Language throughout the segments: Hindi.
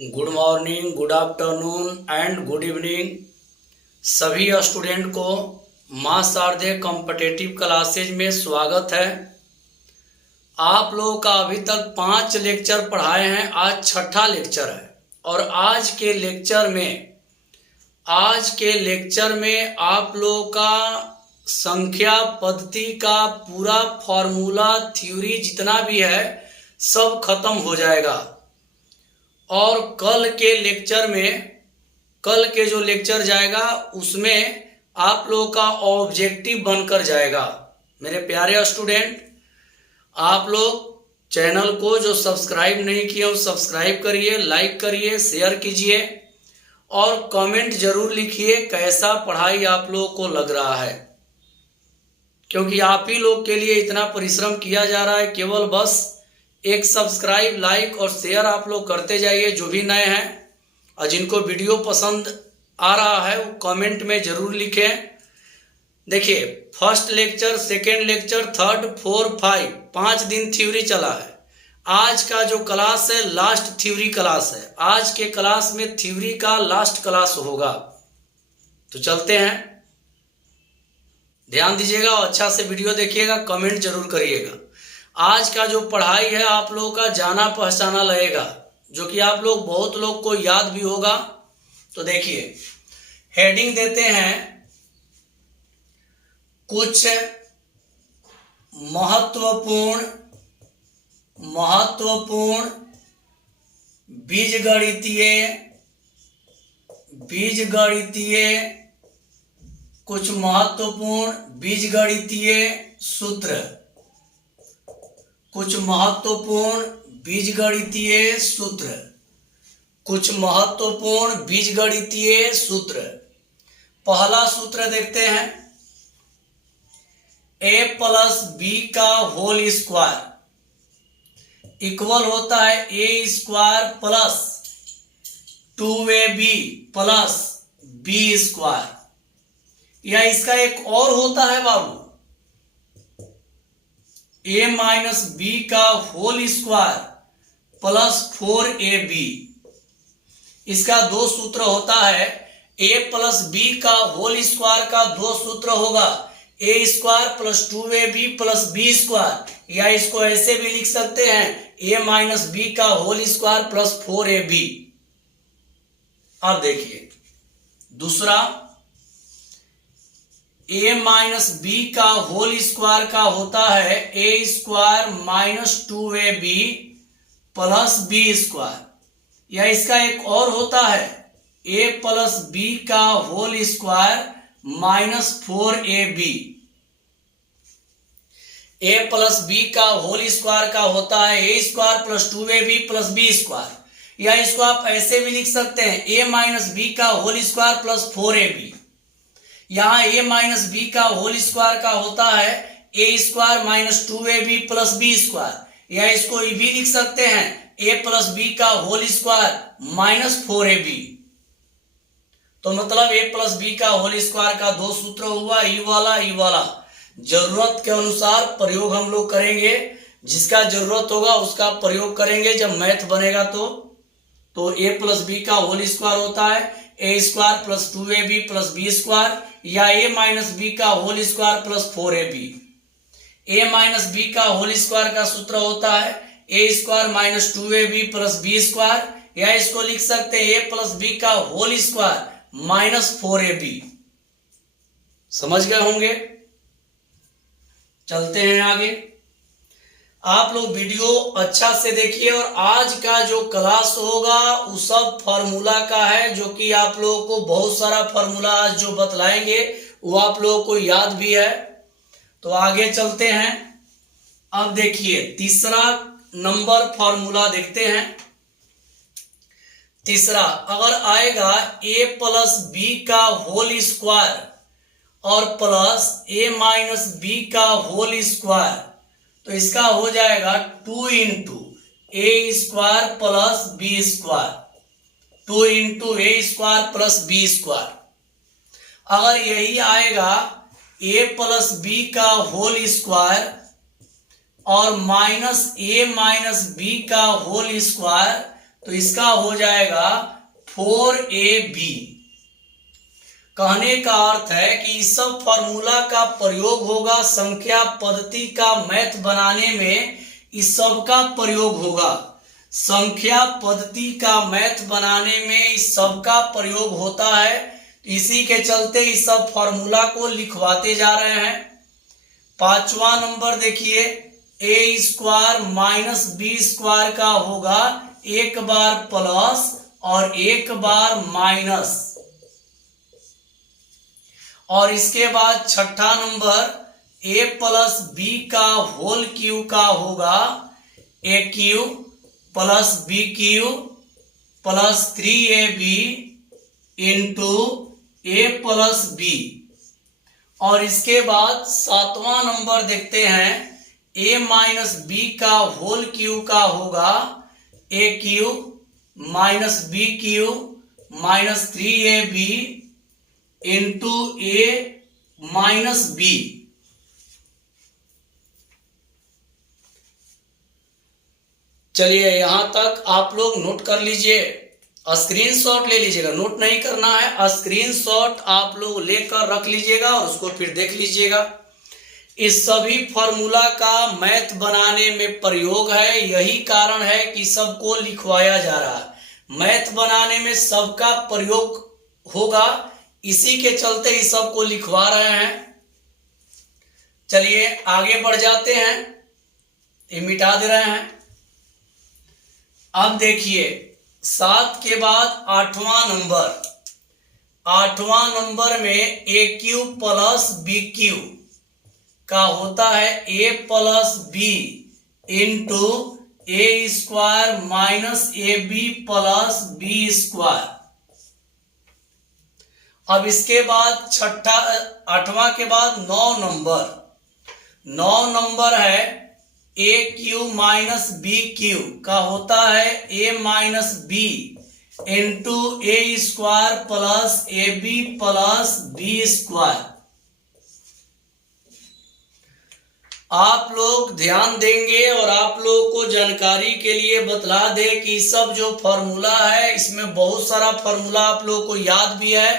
Good morning, good afternoon and good evening सभी स्टूडेंट को मां शारदे कॉम्पिटिटिव क्लासेज में स्वागत है। आप लोगों का अभी तक 5 लेक्चर पढ़ाए हैं, आज छठा लेक्चर है और आज के लेक्चर में आप लोगों का संख्या पद्धति का पूरा फॉर्मूला थ्योरी जितना भी है सब खत्म हो जाएगा और कल के जो लेक्चर जाएगा उसमें आप लोगों का ऑब्जेक्टिव बनकर जाएगा। मेरे प्यारे स्टूडेंट, आप लोग चैनल को जो सब्सक्राइब नहीं किए वो सब्सक्राइब करिए, लाइक करिए, शेयर कीजिए और कमेंट जरूर लिखिए कैसा पढ़ाई आप लोगों को लग रहा है, क्योंकि आप ही लोग के लिए इतना परिश्रम किया जा रहा है। केवल बस एक सब्सक्राइब, लाइक और शेयर आप लोग करते जाइए जो भी नए हैं, और जिनको वीडियो पसंद आ रहा है वो कमेंट में जरूर लिखें। देखिए, first lecture, second lecture, third, 4, 5 दिन थ्योरी चला है। आज का जो क्लास है लास्ट थ्योरी क्लास है। आज के क्लास में थ्योरी का लास्ट क्लास होगा। तो चलते हैं, ध्यान दीजिएगा और अच्छा से वीडियो देखिएगा, कमेंट जरूर करिएगा। आज का जो पढ़ाई है आप लोगों का जाना पहचाना लगेगा, जो कि आप लोग बहुत लोग को याद भी होगा। तो देखिए, हेडिंग देते हैं कुछ महत्वपूर्ण बीजगणितीय सूत्र, कुछ महत्वपूर्ण बीजगणितीय सूत्र। पहला सूत्र देखते हैं, a प्लस बी का होल स्क्वायर इक्वल होता है a square plus 2ab plus B square. या इसका एक और होता है बाबू, a माइनस बी का होल स्क्वायर प्लस 4ab। इसका दो सूत्र होता है। a प्लस बी का होल स्क्वायर का दो सूत्र होगा, a square plus 2ab plus B square, या इसको ऐसे भी लिख सकते हैं a माइनस बी का होल स्क्वायर प्लस 4ab। अब देखिए दूसरा, a माइनस बी का होल स्क्वायर का होता है a square minus 2ab plus B square, या इसका एक और होता है a प्लस बी का whole square minus 4ab। a plus B का होल स्क्वायर का होता है a square plus 2ab plus B square, या इसको आप ऐसे भी लिख सकते हैं a माइनस बी का होल स्क्वायर प्लस 4ab। यहाँ a माइनस बी का होल स्क्वायर का होता है a square minus 2ab plus B square, या इसको भी लिख सकते हैं a प्लस बी का होल स्क्वायर माइनस 4ab। तो मतलब a प्लस बी का होल स्क्वायर का दो सूत्र हुआ, ई वाला। जरूरत के अनुसार प्रयोग हम लोग करेंगे, जिसका जरूरत होगा उसका प्रयोग करेंगे जब मैथ बनेगा। तो a प्लस बी का होल स्क्वायर होता है a square plus 2ab plus B square, या a माइनस बी का whole square plus 4ab। a minus B का होल स्क्वायर का सूत्र होता है a square minus 2ab plus B square, या इसको लिख सकते हैं a प्लस बी का होल स्क्वायर माइनस 4ab। समझ गए होंगे। चलते हैं आगे। आप लोग वीडियो अच्छा से देखिए और आज का जो क्लास होगा वो सब फार्मूला का है, जो कि आप लोगों को बहुत सारा फार्मूला आज जो बतलाएंगे वो आप लोगों को याद भी है। तो आगे चलते हैं। अब देखिए तीसरा नंबर फार्मूला देखते हैं। तीसरा, अगर आएगा a प्लस बी का होल स्क्वायर और प्लस a माइनस बी का होल स्क्वायर, तो इसका हो जाएगा 2 into a square plus B square, 2 into a square plus B square. अगर यही आएगा a प्लस बी का होल स्क्वायर और माइनस a माइनस बी का होल स्क्वायर, तो इसका हो जाएगा 4ab। कहने का अर्थ है कि इस सब फॉर्मूला का प्रयोग होगा संख्या पद्धति का मैथ बनाने में, इस सब का प्रयोग होगा। संख्या पद्धति का मैथ बनाने में इस सब का प्रयोग होता है। इसी के चलते इस सब फॉर्मूला को लिखवाते जा रहे हैं। 5वां नंबर देखिए, ए स्क्वायर माइनस बी स्क्वायर का होगा एक बार प्लस और एक बार माइनस। और इसके बाद 6ठा नंबर ए प्लस बी का होल क्यू का होगा A cube plus B cube plus 3ab into A plus B. और इसके बाद 7वां नंबर देखते हैं, ए माइनस बी का होल क्यू का होगा A cube minus B cube minus 3ab into A minus B. चलिए यहां तक आप लोग नोट कर लीजिए, स्क्रीनशॉट ले लीजिएगा। नोट नहीं करना है, स्क्रीनशॉट आप लोग लेकर रख लीजिएगा और उसको फिर देख लीजिएगा। इस सभी फॉर्मूला का मैथ बनाने में प्रयोग है, यही कारण है कि सबको लिखवाया जा रहा है। मैथ बनाने में सबका प्रयोग होगा, इसी के चलते इस सबको लिखवा रहे हैं। चलिए आगे बढ़ जाते हैं, ये मिटा दे रहे हैं। अब देखिए 7 के बाद 8वां नंबर, 8वां नंबर में A cube plus B cube का होता है A plus B into A square minus A B plus B square. अब इसके बाद 8वां के बाद 9 नंबर, 9 नंबर है A cube minus B cube का होता है A minus B into A square plus A B plus B square. आप लोग ध्यान देंगे और आप लोग को जानकारी के लिए बतला दे कि सब जो फॉर्मूला है इसमें बहुत सारा फॉर्मूला आप लोग को याद भी है।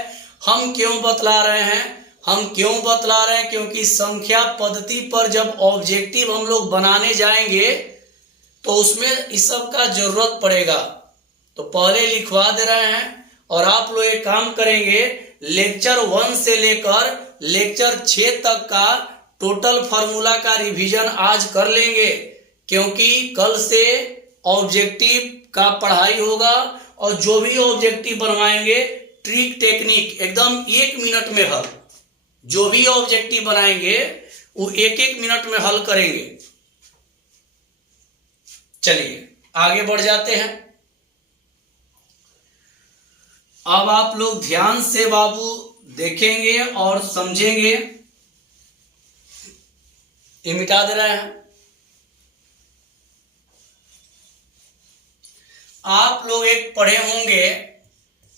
हम क्यों बतला रहे हैं, हम क्यों बतला रहे हैं, क्योंकि संख्या पद्धति पर जब ऑब्जेक्टिव हम लोग बनाने जाएंगे तो उसमें इस सब का जरूरत पड़ेगा। तो पहले लिखवा दे रहे हैं और आप लोग एक काम करेंगे, लेक्चर 1 से लेकर लेक्चर 6 तक का टोटल फार्मूला का रिवीजन आज कर लेंगे, क्योंकि कल से ऑब्जेक्टिव का पढ़ाई होगा और जो भी ऑब्जेक्टिव बनवाएंगे ट्रिक टेक्निक एकदम 1 मिनट में हल। जो भी ऑब्जेक्टिव बनाएंगे वो 1-1 मिनट में हल करेंगे। चलिए आगे बढ़ जाते हैं। अब आप लोग ध्यान से बाबू देखेंगे और समझेंगे। ये मिटा दे रहे हैं। आप लोग एक पढ़े होंगे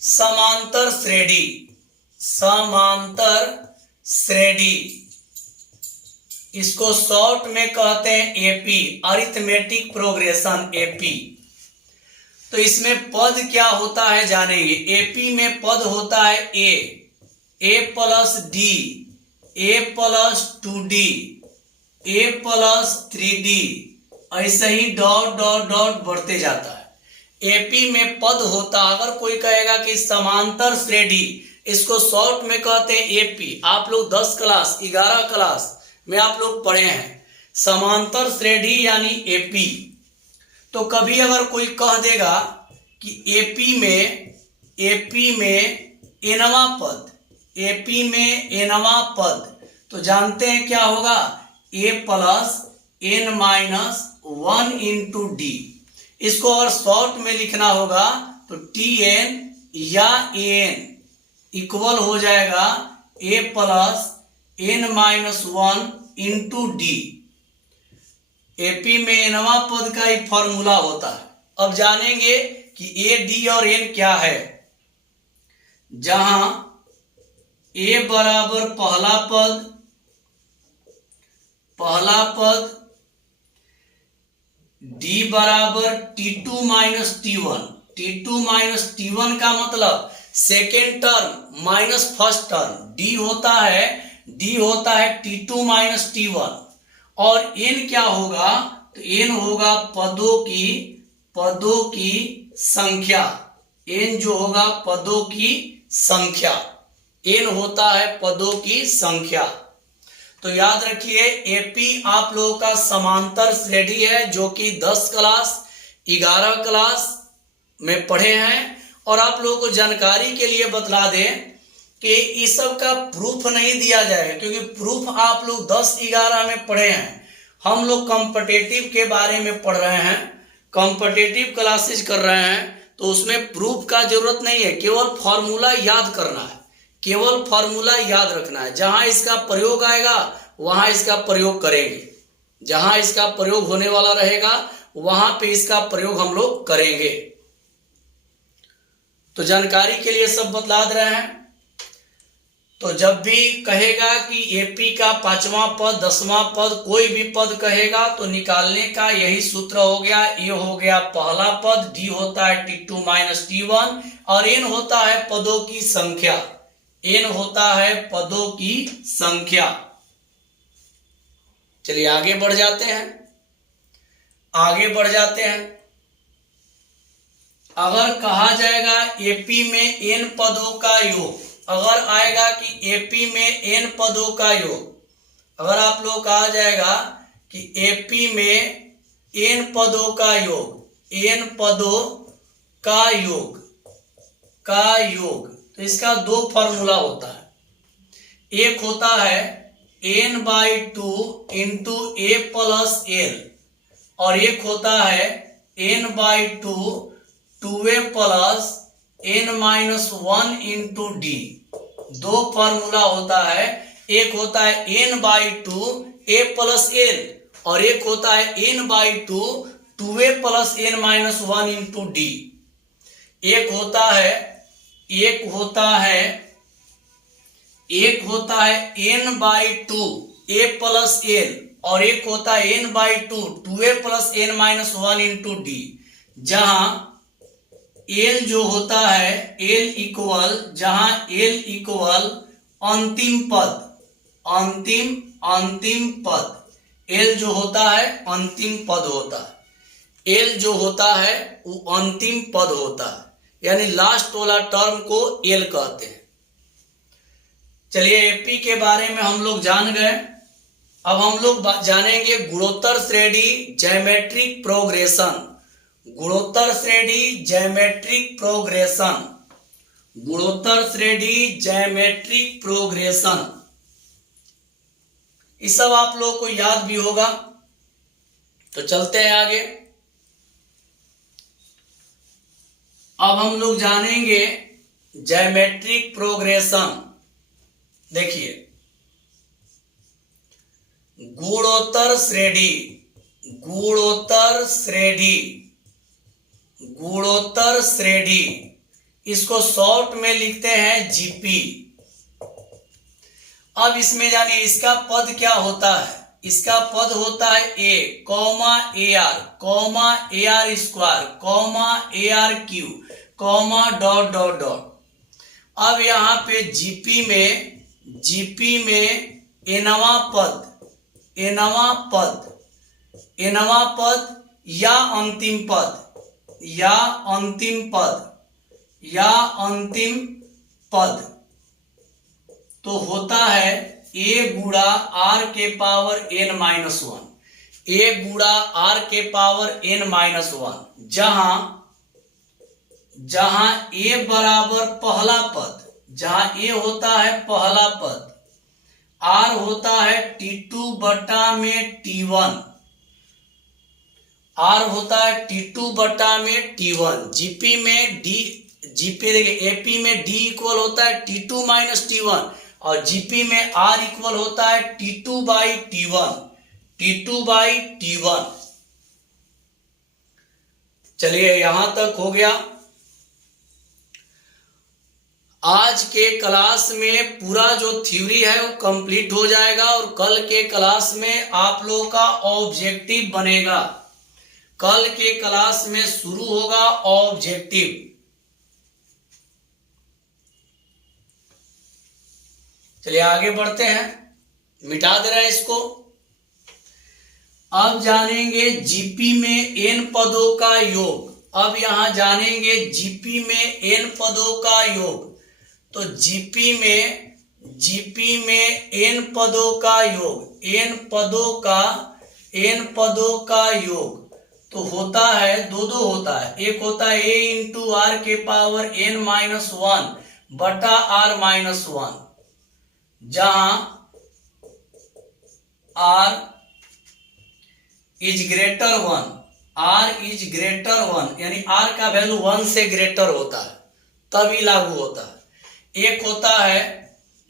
समांतर श्रेणी, समांतर श्रेणी, इसको शॉर्ट में कहते हैं एपी, अरिथमेटिक प्रोग्रेशन एपी। तो इसमें पद क्या होता है जानेंगे। एपी में पद होता है A plus D, A plus 2d, A plus 3d, ऐसे ही डॉट डॉट डॉट बढ़ते जाता है। एपी में पद होता, अगर कोई कहेगा कि समांतर श्रेणी, इसको शॉर्ट में कहते हैं एपी। आप लोग 10 क्लास 11 क्लास में आप लोग पढ़े हैं समांतर श्रेणी यानी एपी। तो कभी अगर कोई कह देगा कि एपी में एनवा पद, एपी में एनवा पद, तो जानते हैं क्या होगा, A plus N minus 1 into D. इसको अगर शॉर्ट में लिखना होगा तो टी एन या एन इक्वल हो जाएगा A plus N minus 1 into D. AP में एनवा पद का ही फॉर्मूला होता है। अब जानेंगे कि ए डी और एन क्या है। जहां ए बराबर पहला पद, डी बराबर T2 minus T1। T2 minus T1 का मतलब second term minus first term, D होता है T2 माइनस T1। और n क्या होगा, तो n होगा पदों की संख्या। n जो होगा पदों की संख्या, n होता है पदों की संख्या। तो याद रखिए एपी आप लोगों का समांतर श्रेणी है, जो कि 10 क्लास 11 क्लास में पढ़े हैं। और आप लोगों को जानकारी के लिए बतला दें कि इस सब का प्रूफ नहीं दिया जाएगा, क्योंकि प्रूफ आप लोग 10-11 में पढ़े हैं। हम लोग कॉम्पिटिटिव के बारे में पढ़ रहे हैं, कॉम्पिटिटिव क्लासेज कर रहे हैं, तो उसमें प्रूफ का जरूरत नहीं है, केवल फॉर्मूला याद करना है, केवल फॉर्मूला याद रखना है। जहां इसका प्रयोग आएगा वहां इसका प्रयोग करेंगे, जहां इसका प्रयोग होने वाला रहेगा वहां पे इसका प्रयोग हम लोग करेंगे। तो जानकारी के लिए सब बतला दे रहे हैं। तो जब भी कहेगा कि एपी का 5वां पद 10वां पद कोई भी पद कहेगा तो निकालने का यही सूत्र हो गया। ए हो गया पहला पद, डी होता है T2 माइनस T1 और एन होता है पदों की संख्या। n होता है पदों की संख्या। चलिए आगे बढ़ जाते हैं। अगर कहा जाएगा एपी में n पदों का योग, अगर आएगा कि एपी में n पदों का योग, अगर आप लोग कहा जाएगा कि एपी में n पदों का योग, n पदों का योग, तो इसका दो फॉर्मूला होता है। एक होता है n/2 into A plus L और एक होता है n/2 2a plus n-1 into D. दो फॉर्मूला होता है, एक होता है n/2 a प्लस एल और एक होता है n/2 2a plus n-1 into D. एक होता है n/2 a प्लस एल और एक होता है n/2 2a plus n-1 into D. जहां l जो होता है l इक्वल अंतिम पद, l जो होता है अंतिम पद होता है, l जो होता है वो अंतिम पद होता है, यानी लास्ट वाला टर्म को l कहते हैं। चलिए एपी के बारे में हम लोग जान गए। अब हम लोग जानेंगे गुणोत्तर श्रेणी ज्योमेट्रिक प्रोग्रेशन। गुणोत्तर श्रेणी ज्योमेट्रिक प्रोग्रेशन, इस सब आप लोगों को याद भी होगा। तो चलते हैं आगे। अब हम लोग जानेंगे ज्योमेट्रिक प्रोग्रेशन। देखिए गुणोत्तर श्रेणी, इसको शॉर्ट में लिखते हैं जीपी। अब इसमें जानिए इसका पद क्या होता है। इसका पद होता है a, AR square, AR Q, ... अब यहाँ पे जीपी में एनवा पद या अंतिम पद तो होता है a गुणा r के पावर n-1, a गुणा r के पावर n-1, जहां a बराबर पहला पद, जहां a होता है पहला पद, r होता है T2 बटा में T1, r होता है T2 बटा में T1। जीपी देखिए एपी में d इक्वल होता है T2 माइनस T1 और जीपी में r इक्वल होता है T2/T1। चलिए यहां तक हो गया। आज के क्लास में पूरा जो थ्योरी है वो कंप्लीट हो जाएगा और कल के क्लास में आप लोगों का ऑब्जेक्टिव बनेगा। कल के क्लास में शुरू होगा ऑब्जेक्टिव। चलिए आगे बढ़ते हैं, मिटा दे रहे हैं इसको। अब जानेंगे जीपी में एन पदों का योग। अब यहां जानेंगे जीपी में एन पदों का योग। तो जीपी में एन पदों का योग, एन पदों का योग तो होता है दो होता है। एक होता है a इंटू आर के पावर n माइनस 1 बटा r माइनस 1, जहां r is greater 1, r is greater 1, यानी r का वैल्यू 1 से ग्रेटर होता है तभी लागू होता है। एक होता है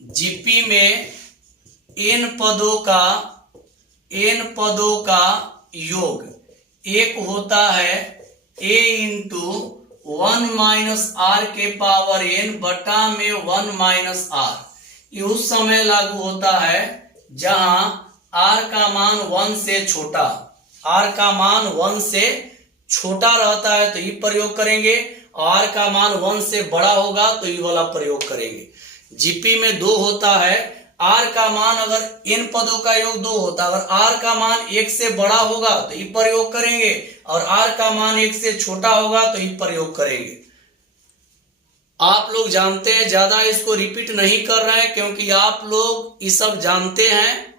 जीपी में n पदों का योग, एक होता है a इंटू 1 माइनस आर के पावर n बटा में 1 माइनस आर। ये उस समय लागू होता है जहां r का मान 1 से छोटा, r का मान 1 से छोटा रहता है तो ये प्रयोग करेंगे, r का मान 1 से बड़ा होगा तो ये वाला प्रयोग करेंगे। जीपी में 2 होता है, r का मान अगर n पदों का योग 2 होता है, अगर r का मान 1 से बड़ा होगा तो ये प्रयोग करेंगे और r का मान 1 से छोटा होगा तो ये प्रयोग करेंगे। आप लोग जानते हैं, ज्यादा इसको रिपीट नहीं कर रहे हैं क्योंकि आप लोग ये सब जानते हैं।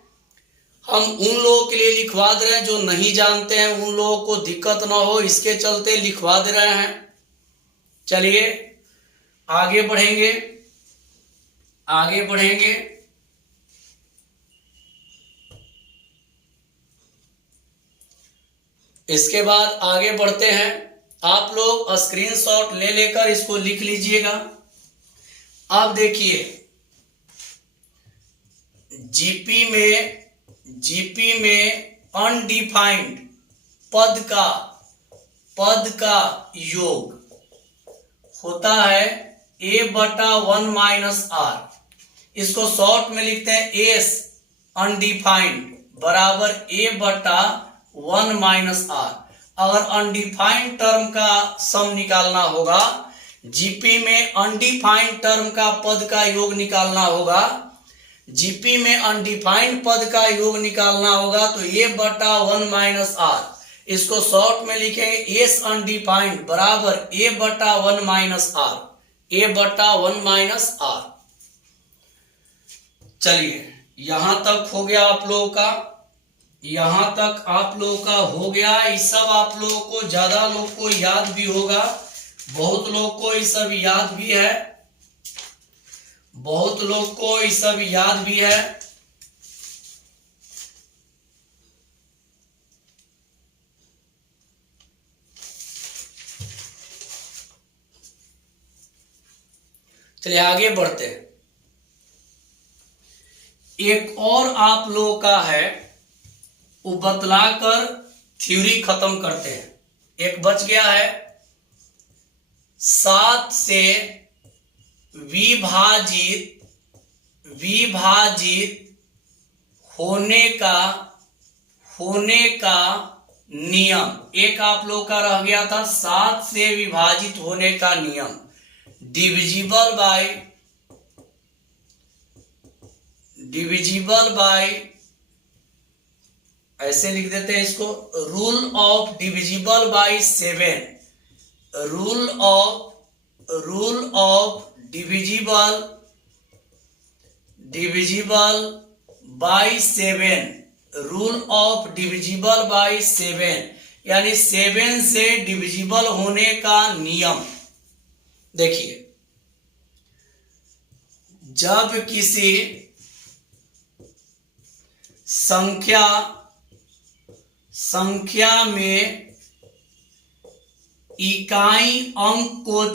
हम उन लोगों के लिए लिखवा दे रहे हैं जो नहीं जानते हैं, उन लोगों को दिक्कत ना हो इसके चलते लिखवा दे रहे हैं। चलिए आगे बढ़ेंगे। इसके बाद आगे बढ़ते हैं। आप लोग स्क्रीनशॉट ले लेकर इसको लिख लीजिएगा। अब देखिए जीपी में अनडिफाइंड पद का योग होता है a बटा 1 माइनस आर। इसको शॉर्ट में लिखते हैं एस अनडिफाइंड बराबर a बटा 1 माइनस आर। अगर अनडिफाइंड टर्म का सम निकालना होगा, जीपी में अनडिफाइंड टर्म का पद का योग निकालना होगा, जीपी में अनडिफाइंड पद का योग निकालना होगा तो a बटा 1 माइनस आर। इसको शॉर्ट में लिखेंगे एस अनडिफाइंड बराबर a बटा 1 माइनस आर, a बटा 1 माइनस आर। चलिए यहां तक हो गया आप लोगों का, यहां तक आप लोगों का हो गया। ये सब आप लोगों को, ज्यादा लोग को याद भी होगा, बहुत लोग को ये सब याद भी है, बहुत लोग को ये सब याद भी है। चलिए आगे बढ़ते हैं। एक और आप लोगों का है, वो बतलाकर थ्योरी खत्म करते हैं। एक बच गया है 7 से विभाजित होने का नियम। एक आप लोग का रह गया था 7 से विभाजित होने का नियम, डिविजिबल बाय ऐसे लिख देते हैं इसको, rule of divisible by 7, rule of divisible by 7, rule of divisible by 7 यानी 7 से डिविजिबल होने का नियम। देखिए जब किसी संख्या में इकाई अंक को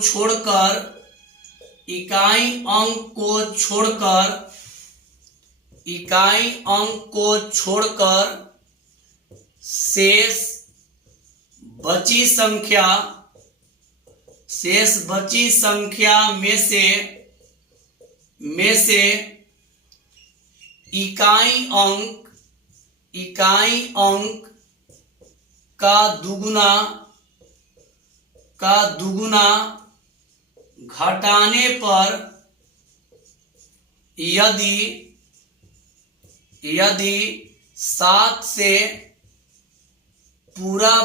छोड़कर शेष बची संख्या में से इकाई अंक का दुगुना घटाने पर यदि 7 से पूरा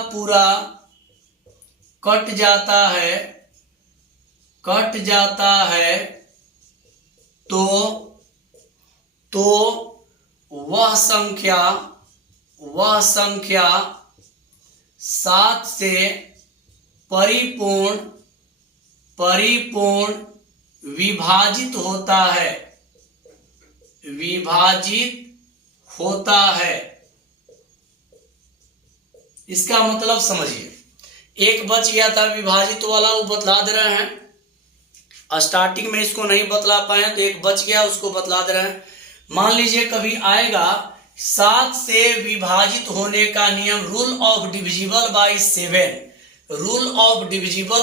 कट जाता है तो वह संख्या 7 से परिपूर्ण विभाजित होता है। इसका मतलब समझिए, एक बच गया था विभाजित वाला, वो बतला दे रहे हैं। स्टार्टिंग में इसको नहीं बतला पाए तो एक बच गया, उसको बतला दे रहे हैं। मान लीजिए कभी आएगा 7 से विभाजित होने का नियम, रूल ऑफ डिविजिबल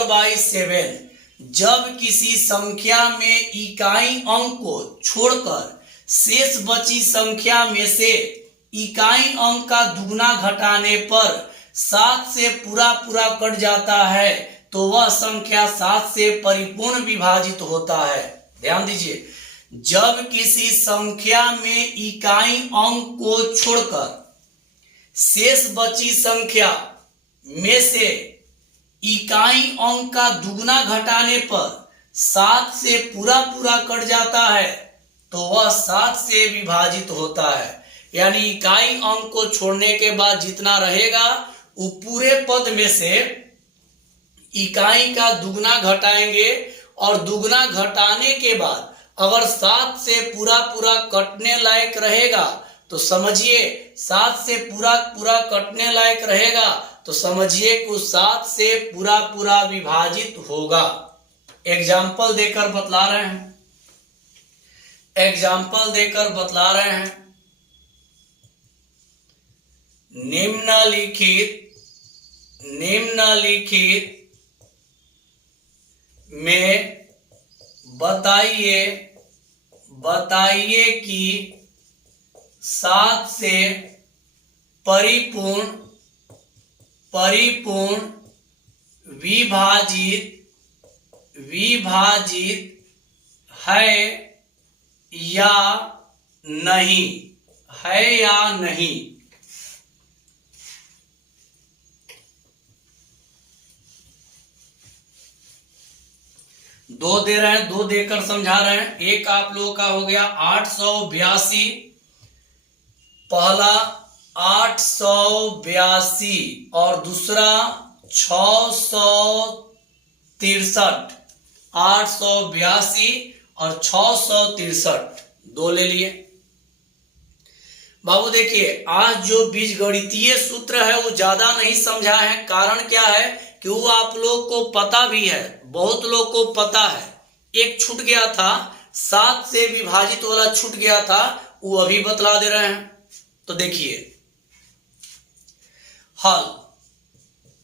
बाई 7। जब किसी संख्या में इकाई अंक को छोड़कर शेष बची संख्या में से इकाई अंक का दुगुना घटाने पर 7 से पूरा कट जाता है तो वह संख्या 7 से परिपूर्ण विभाजित होता है। ध्यान दीजिए, जब किसी संख्या में इकाई अंक को छोड़कर शेष बची संख्या में से इकाई अंक का दुगुना घटाने पर 7 से पूरा कट जाता है तो वह 7 से विभाजित होता है। यानी इकाई अंक को छोड़ने के बाद जितना रहेगा वो पूरे पद में से इकाई का दुगुना घटाएंगे और दुगुना घटाने के बाद अगर 7 से पूरा कटने लायक रहेगा तो समझिए 7 से पूरा कटने लायक रहेगा तो समझिए कि 7 से पूरा विभाजित होगा। एग्जाम्पल देकर बतला रहे हैं। निम्नलिखित में बताइए कि 7 से परिपूर्ण विभाजित है या नहीं। दो दे रहे हैं, दो देकर समझा रहे हैं। एक आप लोगों का हो गया 882, पहला 882 और दूसरा 663। 882 और 663 दो ले लिए। बाबू देखिए, आज जो बीजगणितीय सूत्र है वो ज्यादा नहीं समझा है। कारण क्या है कि वो आप लोग को पता भी है, बहुत लोग को पता है। एक छूट गया था, 7 से विभाजित वाला छूट गया था, वो अभी बतला दे रहे हैं। तो देखिए हल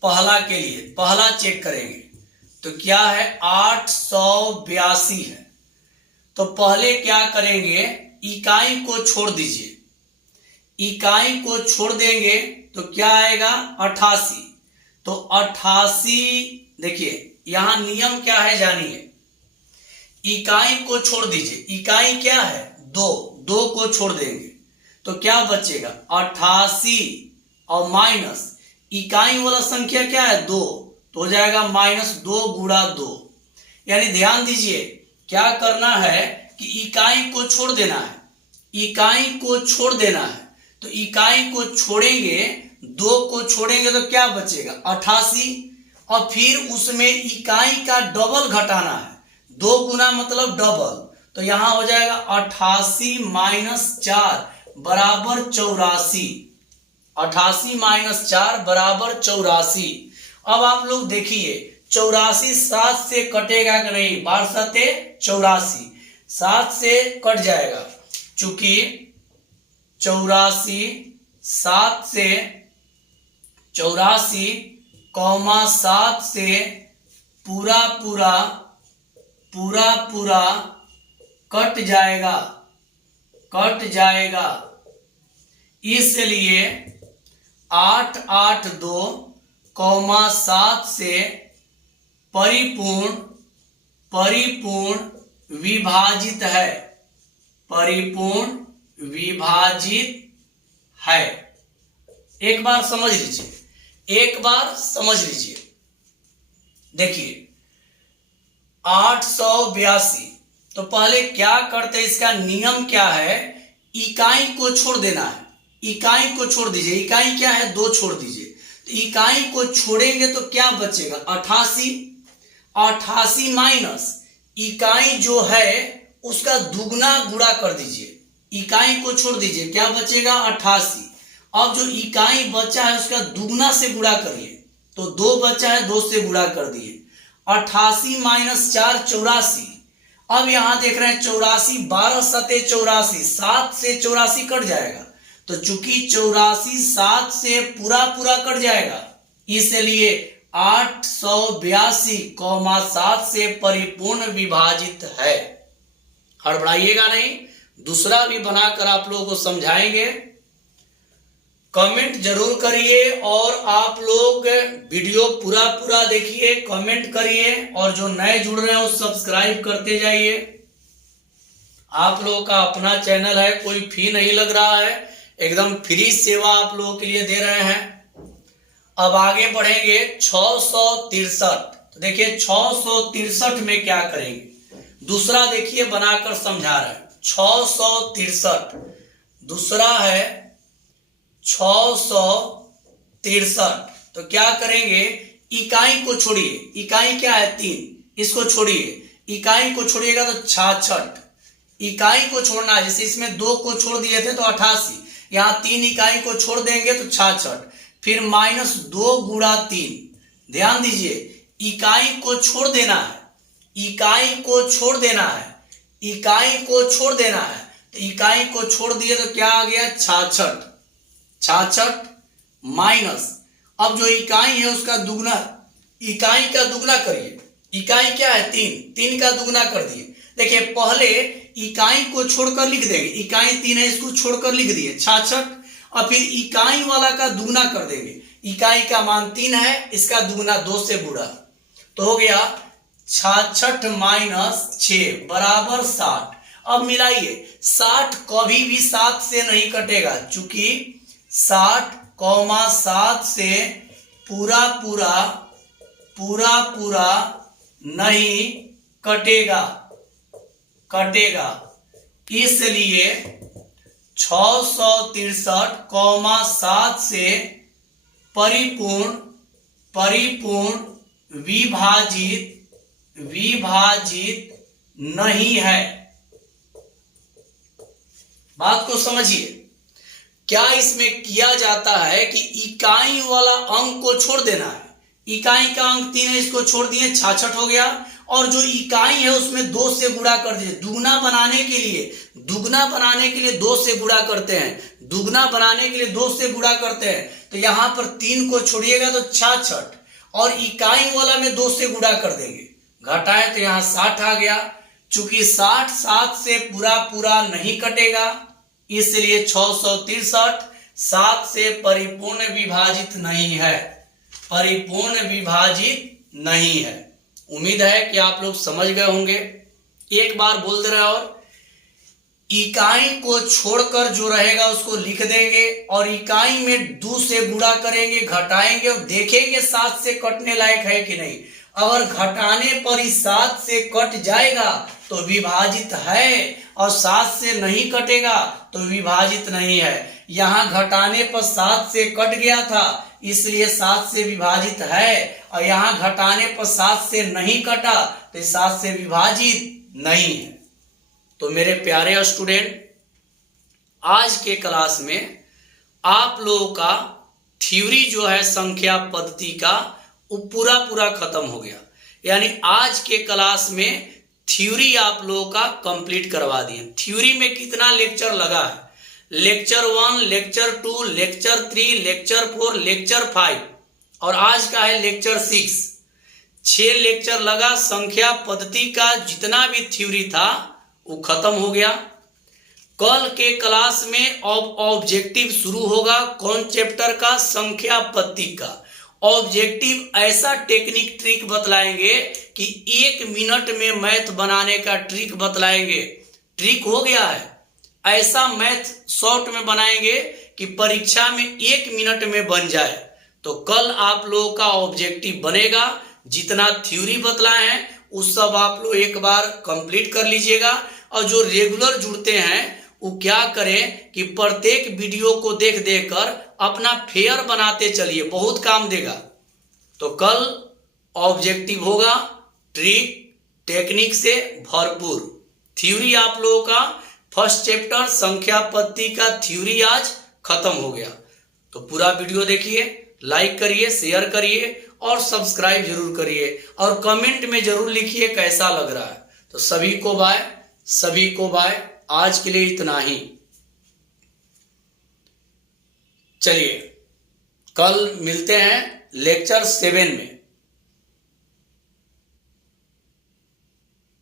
पहला के लिए, पहला चेक करेंगे तो क्या है 882 है। तो पहले क्या करेंगे, इकाई को छोड़ दीजिए। इकाई को छोड़ देंगे तो क्या आएगा 88। तो 88 देखिए यहां नियम क्या है जानिए। इकाई को छोड़ दीजिए, इकाई क्या है 2, 2 को छोड़ देंगे तो क्या बचेगा 88 और माइनस इकाई वाला संख्या क्या है 2, तो हो जाएगा -2 गुणा 2। यानी ध्यान दीजिए क्या करना है कि इकाई को छोड़ देना है। इकाई को छोड़ देना है तो इकाई को छोड़ेंगे, 2 को छोड़ेंगे तो क्या बचेगा 88 और फिर उसमें इकाई का डबल घटाना है। 2 गुना मतलब डबल, तो यहां हो जाएगा 88 - 4 बराबर 84। 88 - 4 बराबर 84। अब आप लोग देखिए 84 7 से कटेगा कि नहीं, 12 सते 84, 7 से कट जाएगा। चूंकि 84 7 से 7 से पूरा कट जाएगा। इसलिए 882,7 से परिपूर्ण विभाजित है, परिपूर्ण विभाजित है। एक बार समझ लीजिए, एक बार समझ लीजिए। देखिए 882, तो पहले क्या करते, इसका नियम क्या है, इकाई को छोड़ देना है, इकाई को छोड़ दीजिए। इकाई क्या है, 2 छोड़ दीजिए, तो इकाई को छोड़ेंगे तो क्या बचेगा 88, 88 माइनस इकाई जो है उसका दुगना गुणा कर दीजिए, इकाई को छोड़ दीजिए, क्या बचेगा 88। अब जो इकाई बचा है उसका दुगना से गुणा करिए, तो 2 बचा है, 2 से गुणा कर दिए, 88 माइनस 4 84। अब यहां देख रहे हैं 84, 12 सते 84, 7 से 84 कट जाएगा, तो चूंकि 84 7 से पूरा कट जाएगा, इसलिए 882,7 से परिपूर्ण विभाजित है। हड़बड़ाइएगा नहीं, दूसरा भी बनाकर आप लोगों को समझाएंगे। कमेंट जरूर करिए और आप लोग वीडियो पूरा देखिए, कमेंट करिए, और जो नए जुड़ रहे हैं वो सब्सक्राइब करते जाइए। आप लोगों का अपना चैनल है, कोई फी नहीं लग रहा है, एकदम फ्री सेवा आप लोगों के लिए दे रहे हैं। अब आगे बढ़ेंगे 663। तो देखिए 663 में क्या करेंगे, दूसरा देखिए बनाकर समझा रहे हैं। 663 दूसरा है 663, तो क्या करेंगे, इकाई को छोड़िए, इकाई क्या है 3, इसको छोड़िए, इकाई को छोड़िएगा तो 66, इकाई को छोड़ना, जैसे इसमें 2 को छोड़ दिए थे तो 88, यहां 3 इकाई को छोड़ देंगे तो 66, फिर माइनस 2 गुणा 3। ध्यान दीजिए, इकाई को छोड़ देना है, इकाई को छोड़ देना है, इकाई को छोड़ देना है, तो इकाई को छोड़ दिए तो क्या आ गया 66, 66 माइनस, अब जो इकाई है उसका दुगना, इकाई का दुगना करिए, इकाई क्या है 3, 3 का दुगना कर दिए। देखिए पहले इकाई को छोड़कर लिख देंगे, इकाई 3 है, इसको छोड़कर लिख दिए 66, और फिर इकाई वाला का दुगना कर देंगे, इकाई का मान 3 है, इसका दुगना 2 से गुणा, तो हो गया 66 माइनस 6 बराबर 60। अब मिलाइए, 60 कभी भी 7 से नहीं कटेगा, चूंकि 60,7 से पूरा नहीं कटेगा, इसलिए 663,7 से परिपूर्ण विभाजित नहीं है। बात को समझिए, क्या इसमें किया जाता है कि इकाई वाला अंक को छोड़ देना है, इकाई का अंक 3 है, इसको छोड़ दिए 66 हो गया, और जो इकाई है उसमें 2 से गुणा कर दीजिए। दुगना बनाने के लिए 2 से गुणा करते हैं, दुगना बनाने के लिए 2 से गुणा करते हैं, तो यहां पर 3 को छोड़िएगा तो 66, और इकाई वाला में 2 से गुणा कर देंगे, घटाए तो यहां 60 आ गया। चूंकि 60 7 से पूरा नहीं कटेगा, इसलिए 663 7 से परिपूर्ण विभाजित नहीं है, परिपूर्ण विभाजित नहीं है। उम्मीद है कि आप लोग समझ गए होंगे। एक बार बोल दे रहे, और इकाई को छोड़कर जो रहेगा उसको लिख देंगे, और इकाई में 2 से गुणा करेंगे, घटाएंगे और देखेंगे 7 से कटने लायक है कि नहीं। अगर घटाने पर ही 7 से कट जाएगा तो विभाजित है, और 7 से नहीं कटेगा तो विभाजित नहीं है। यहां घटाने पर 7 से कट गया था, इसलिए 7 से विभाजित है, और यहां घटाने पर 7 से नहीं कटा तो 7 से विभाजित नहीं है। तो मेरे प्यारे स्टूडेंट, आज के क्लास में आप लोगों का थ्योरी जो है संख्या पद्धति का वो पूरा खत्म हो गया। यानी आज के क्लास में थ्योरी आप लोगों का कंप्लीट करवा दिए। थ्योरी में कितना लेक्चर लगा है, lecture 1, lecture 2, lecture 3, lecture 4, lecture 5, और आज का है लेक्चर 6। 6 लेक्चर लगा। संख्या पद्धति का जितना भी थ्योरी था वो खत्म हो गया। कल के क्लास में ऑब्जेक्टिव शुरू होगा। कौन चैप्टर का? संख्या पत्ती का। ऑब्जेक्टिव ऐसा टेक्निक ट्रिक बतलाएंगे कि 1 मिनट में मैथ बनाने का ट्रिक बतलाएंगे। ट्रिक हो गया है, ऐसा मैथ शॉर्ट में बनाएंगे कि परीक्षा में 1 मिनट में बन जाए। तो कल आप लोगों का ऑब्जेक्टिव बनेगा। जितना थ्योरी बतलाए हैं उस सब आप लोग एक बार कंप्लीट कर लीजिएगा। और जो रेगुलर जुड़ते हैं वो क्या करें कि प्रत्येक वीडियो को देख देख कर अपना फेयर बनाते चलिए, बहुत काम देगा। तो कल ऑब्जेक्टिव होगा ट्रिक टेक्निक से भरपूर। थ्योरी आप लोगों का फर्स्ट चैप्टर संख्या पत्ती का थ्योरी आज खत्म हो गया। तो पूरा वीडियो देखिए, लाइक करिए, शेयर करिए और सब्सक्राइब जरूर करिए और कमेंट में जरूर लिखिए कैसा लग रहा है। तो सभी को बाय, सभी को बाय। आज के लिए इतना ही। चलिए कल मिलते हैं लेक्चर 7 में।